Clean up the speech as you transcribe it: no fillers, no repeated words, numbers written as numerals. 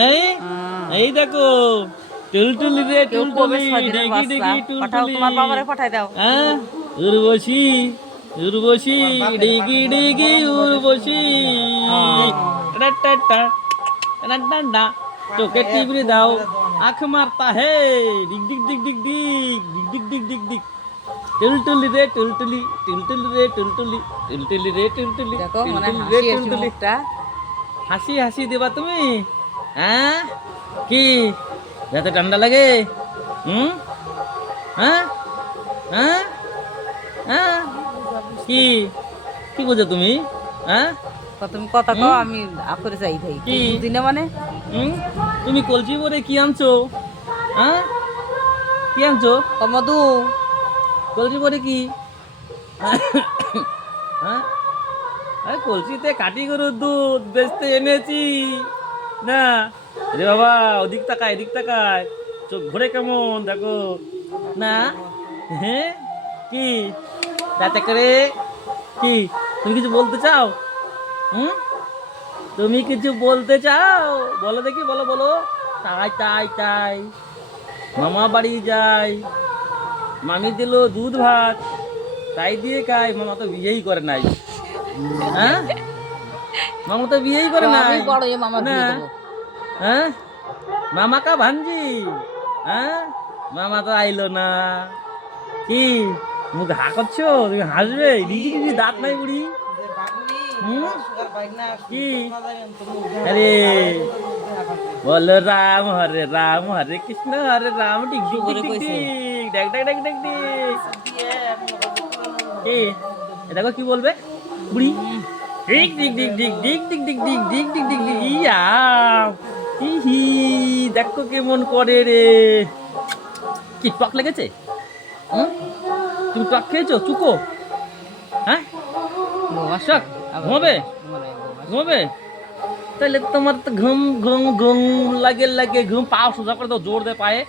এই এই দেখো টুলটুলি রে টুলটুলি ডিগি ডিগি পাঠাও, টুলটুলি তোমার বাবারে পাঠাই দাও। হ্যাঁ উর্বশী উর্বশী ডিগি ডিগি উর্বশী টাটা টাটা চোখে টিবরি দাও আঁখ মারতা হে ডিগ ডিগ ডিগ ডিগ ডিগ ডিগ ডিগ ডিগ ডিগ ডিগ টুলটুলি রে টুলটুলি টুলটুলি রে টুলটুলি টুলটুলি রে টুলটুলি দেখো মানে টুলটুলি রে হাসি আছে টুলটুলি মুখটা। হাসি হাসি দেবা তুমি হ্যাঁ কি যাতে ঠান্ডা লাগে হুম হ্যাঁ হ্যাঁ হ্যাঁ কি কি বোঝো তুমি হ্যাঁ তুমি কথা কও, আমি আপরে চাই ভাই কি? বুঝি না মানে। হুম তুমি কলসি ভরে কি আনছো হ্যাঁ কি আনছো মধু কলসি ভরে কি হ্যাঁ আরে কলসিতে কাটি গরুর দুধ বেচতে এনেছি না রে বাবা ওদিক তাকায় এদিক তাকায় চোখ ঘুরে কেমন দেখো না হ্যাঁ কি যাতে করে কি তুমি কিছু বলতে চাও হুম তুমি কিছু বলতে চাও বলো দেখি বলো বলো তাই তাই তাই মামা বাড়ি যাই মামি দিল দুধ ভাত তাই দিয়ে খাই মামা তো বিয়েই করে নাই হ্যাঁ মামা তো বিয়েই করে নাই আমি বড় এ মামা না দিয়ে দেবো। হ্যাঁ মামা কা ভাঞ্জি হ্যাঁ মামা তো আইলো না কি মুখ হা করছো তুমি হাসবে দিদি দিদি দাঁত নাই বুড়ি হুম কি আরে বলো রাম হরে কৃষ্ণ হরে রাম টিক টিক টিক টিক টিক ডাক ডাক ডাক ডাক টিক কি এ দেখো কি বলবে বুড়ি ডিক ডিক ডিক ডিক ডিক ডিক ডিক ডিক ডিক ডিক ডিক ডিক ইয়া হি হি দেখো কেমন করে রে কি টক লেগেছে হুম তুমি টক খেয়েছো চুকো হ্যাঁ টক ঘুমাবে ঘুমাবে তাহলে তোমার তো ঘুম ঘুম ঘুম লাগে লাগে ঘুম পাও সোজা করে দাও জোর দে পায়ে